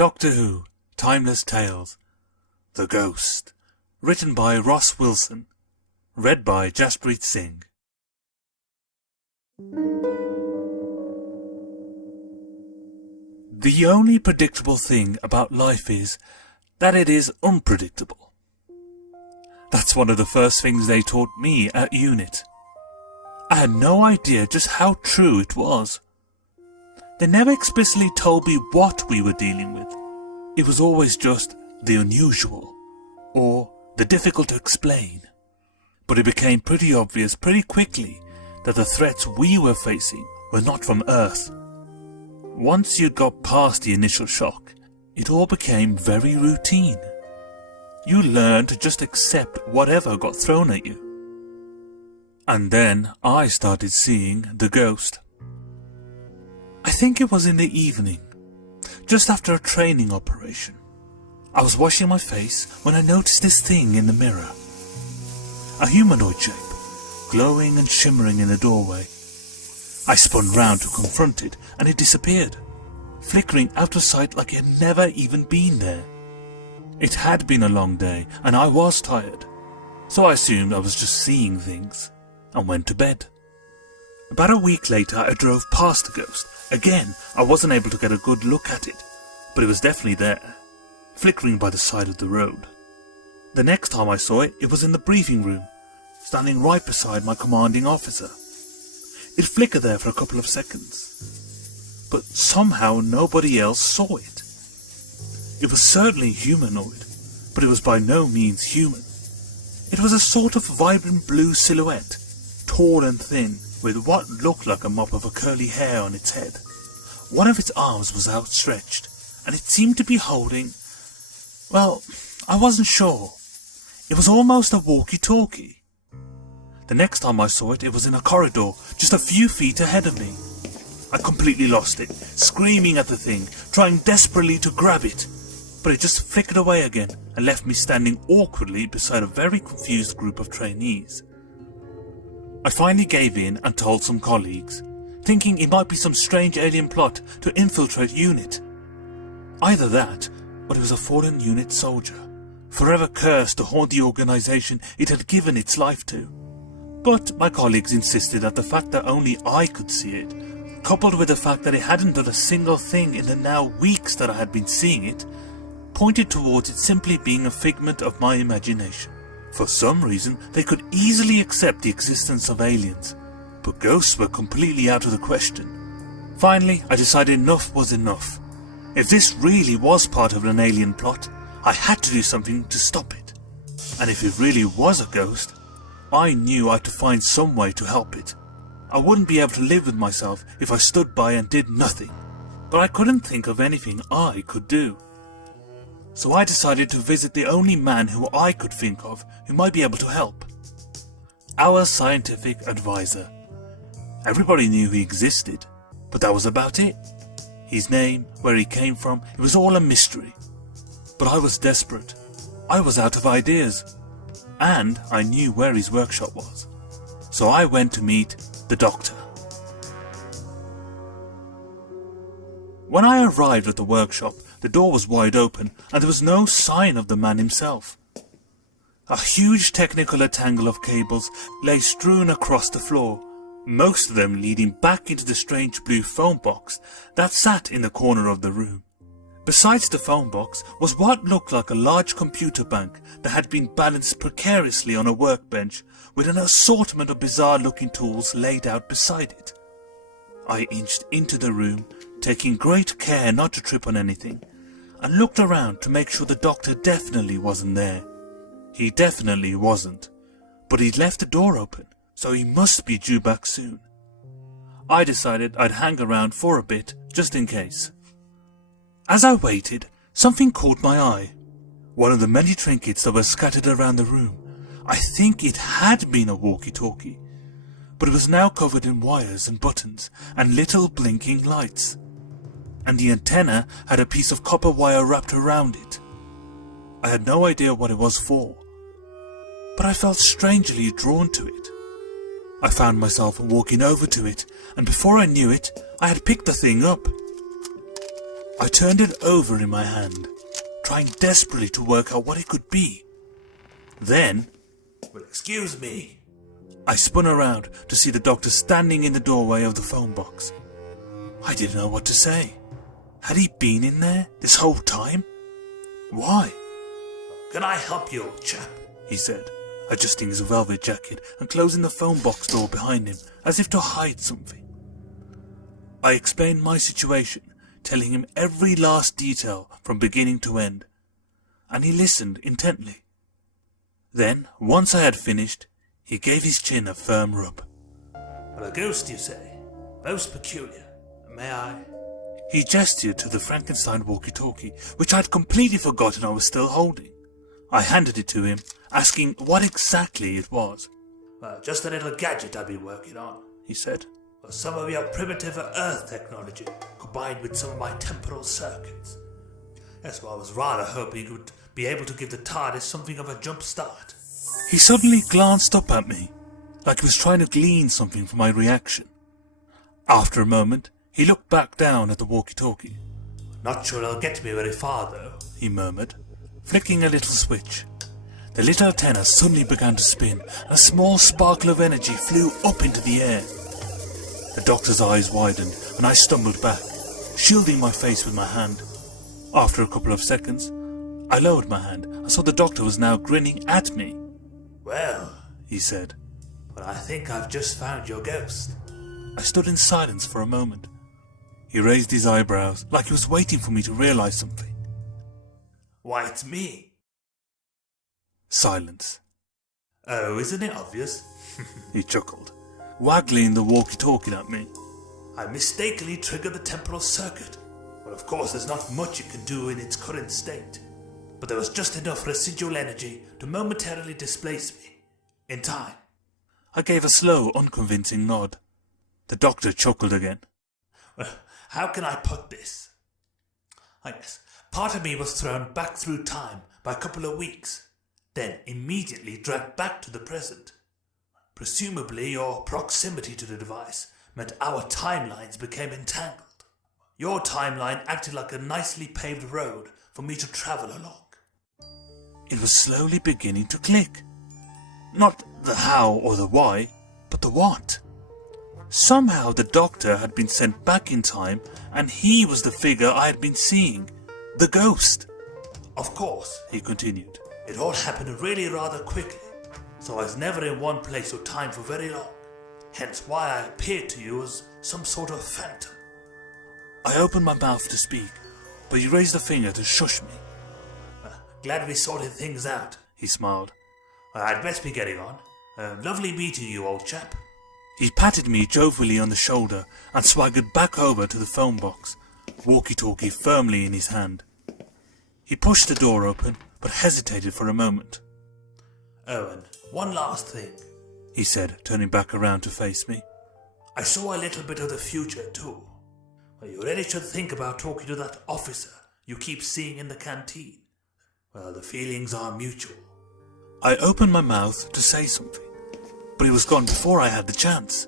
Doctor Who, Timeless Tales, The Ghost, written by Ross Wilson, read by JASPREET SINGH. The only predictable thing about life is that it is unpredictable. That's one of the first things they taught me at unit. I had no idea just how true it was. They never explicitly told me what we were dealing with. It was always just the unusual, or the difficult to explain. But it became pretty obvious pretty quickly that the threats we were facing were not from Earth. Once you'd got past the initial shock, it all became very routine. You learned to just accept whatever got thrown at you. And then I started seeing the ghost. I think it was in the evening, just after a training operation. I was washing my face when I noticed this thing in the mirror. A humanoid shape, glowing and shimmering in the doorway. I spun round to confront it and it disappeared, flickering out of sight like it had never even been there. It had been a long day and I was tired, so I assumed I was just seeing things and went to bed. About a week later I drove past the ghost. Again, I wasn't able to get a good look at it, but it was definitely there, flickering by the side of the road. The next time I saw it, it was in the briefing room, standing right beside my commanding officer. It flickered there for a couple of seconds, but somehow nobody else saw it. It was certainly humanoid, but it was by no means human. It was a sort of vibrant blue silhouette, tall and thin, with what looked like a mop of curly hair on its head. One of its arms was outstretched, and it seemed to be holding... well, I wasn't sure. It was almost a walkie-talkie. The next time I saw it, it was in a corridor, just a few feet ahead of me. I completely lost it, screaming at the thing, trying desperately to grab it, but it just flickered away again and left me standing awkwardly beside a very confused group of trainees. I finally gave in and told some colleagues, thinking it might be some strange alien plot to infiltrate unit. Either that, or it was a fallen unit soldier, forever cursed to haunt the organization it had given its life to. But my colleagues insisted that the fact that only I could see it, coupled with the fact that it hadn't done a single thing in the now weeks that I had been seeing it, pointed towards it simply being a figment of my imagination. For some reason, they could easily accept the existence of aliens, but ghosts were completely out of the question. Finally, I decided enough was enough. If this really was part of an alien plot, I had to do something to stop it. And if it really was a ghost, I knew I had to find some way to help it. I wouldn't be able to live with myself if I stood by and did nothing, but I couldn't think of anything I could do. So I decided to visit the only man who I could think of who might be able to help. Our scientific advisor. Everybody knew he existed, but that was about it. His name, where he came from, it was all a mystery. But I was desperate. I was out of ideas. And I knew where his workshop was. So I went to meet the doctor. When I arrived at the workshop, the door was wide open, and there was no sign of the man himself. A huge technical tangle of cables lay strewn across the floor, most of them leading back into the strange blue phone box that sat in the corner of the room. Besides the phone box was what looked like a large computer bank that had been balanced precariously on a workbench with an assortment of bizarre-looking tools laid out beside it. I inched into the room, taking great care not to trip on anything, and looked around to make sure the doctor definitely wasn't there. He definitely wasn't, but he'd left the door open, so he must be due back soon. I decided I'd hang around for a bit, just in case. As I waited, something caught my eye. One of the many trinkets that were scattered around the room. I think it had been a walkie-talkie, but it was now covered in wires and buttons and little blinking lights. And the antenna had a piece of copper wire wrapped around it. I had no idea what it was for, but I felt strangely drawn to it. I found myself walking over to it, and before I knew it, I had picked the thing up. I turned it over in my hand, trying desperately to work out what it could be. Then, Well, excuse me. I spun around to see the doctor standing in the doorway of the phone box. I didn't know what to say. Had he been in there this whole time? Why? Can I help you, old chap? He said, adjusting his velvet jacket and closing the phone box door behind him as if to hide something. I explained my situation, telling him every last detail from beginning to end, and he listened intently. Then, once I had finished, he gave his chin a firm rub. Well, a ghost, you say? Most peculiar. May I? He gestured to the Frankenstein walkie-talkie, which I had completely forgotten I was still holding. I handed it to him, asking what exactly it was. Well, just a little gadget I've been working on, He said. Well, some of your primitive Earth technology, combined with some of my temporal circuits. Yes, well, I was rather hoping you would be able to give the TARDIS something of a jump start. He suddenly glanced up at me, like he was trying to glean something from my reaction. After a moment, he looked back down at the walkie-talkie. Not sure it'll get me very far, though, He murmured, flicking a little switch. The little antenna suddenly began to spin, and a small sparkle of energy flew up into the air. The doctor's eyes widened, and I stumbled back, shielding my face with my hand. After a couple of seconds, I lowered my hand and saw the doctor was now grinning at me. Well, He said. Well, I think I've just found your ghost. I stood in silence for a moment. He raised his eyebrows, like he was waiting for me to realize something. Why, it's me. Silence. Oh, isn't it obvious? He chuckled, waggling the walkie-talkie at me. I mistakenly triggered the temporal circuit. Well, of course, there's not much it can do in its current state. But there was just enough residual energy to momentarily displace me. In time. I gave a slow, unconvincing nod. The doctor chuckled again. Well, how can I put this? I guess part of me was thrown back through time by a couple of weeks, then immediately dragged back to the present. Presumably your proximity to the device meant our timelines became entangled. Your timeline acted like a nicely paved road for me to travel along. It was slowly beginning to click. Not the how or the why, but the what. Somehow the doctor had been sent back in time, and he was the figure I had been seeing. The ghost. Of course, He continued. it all happened really rather quickly, so I was never in one place or time for very long. Hence why I appeared to you as some sort of phantom. I opened my mouth to speak, but he raised a finger to shush me. Glad we sorted things out. He smiled. I'd best be getting on. Lovely meeting you, old chap. He patted me jovially on the shoulder and swaggered back over to the phone box, walkie-talkie firmly in his hand. He pushed the door open, but hesitated for a moment. Oh, and one last thing. He said, turning back around to face me. I saw a little bit of the future, too. Well, you really should think about talking to that officer you keep seeing in the canteen. Well, the feelings are mutual. I opened my mouth to say something, but he was gone before I had the chance.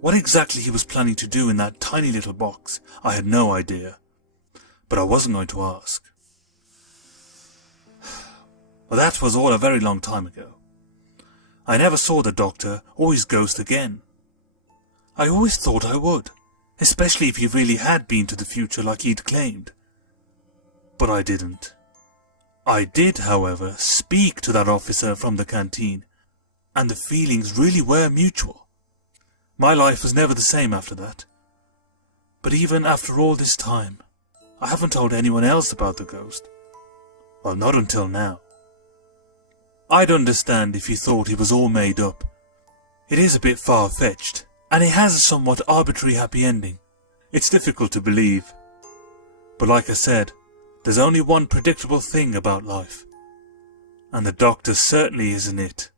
What exactly he was planning to do in that tiny little box, I had no idea. But I wasn't going to ask. Well, that was all a very long time ago. I never saw the doctor or his ghost again. I always thought I would, especially if he really had been to the future like he'd claimed. But I didn't. I did, however, speak to that officer from the canteen, and the feelings really were mutual. My life was never the same after that. But even after all this time, I haven't told anyone else about the ghost. Well, not until now. I'd understand if you thought he was all made up. It is a bit far-fetched, and it has a somewhat arbitrary happy ending. It's difficult to believe. But like I said, there's only one predictable thing about life. And the doctor certainly isn't it.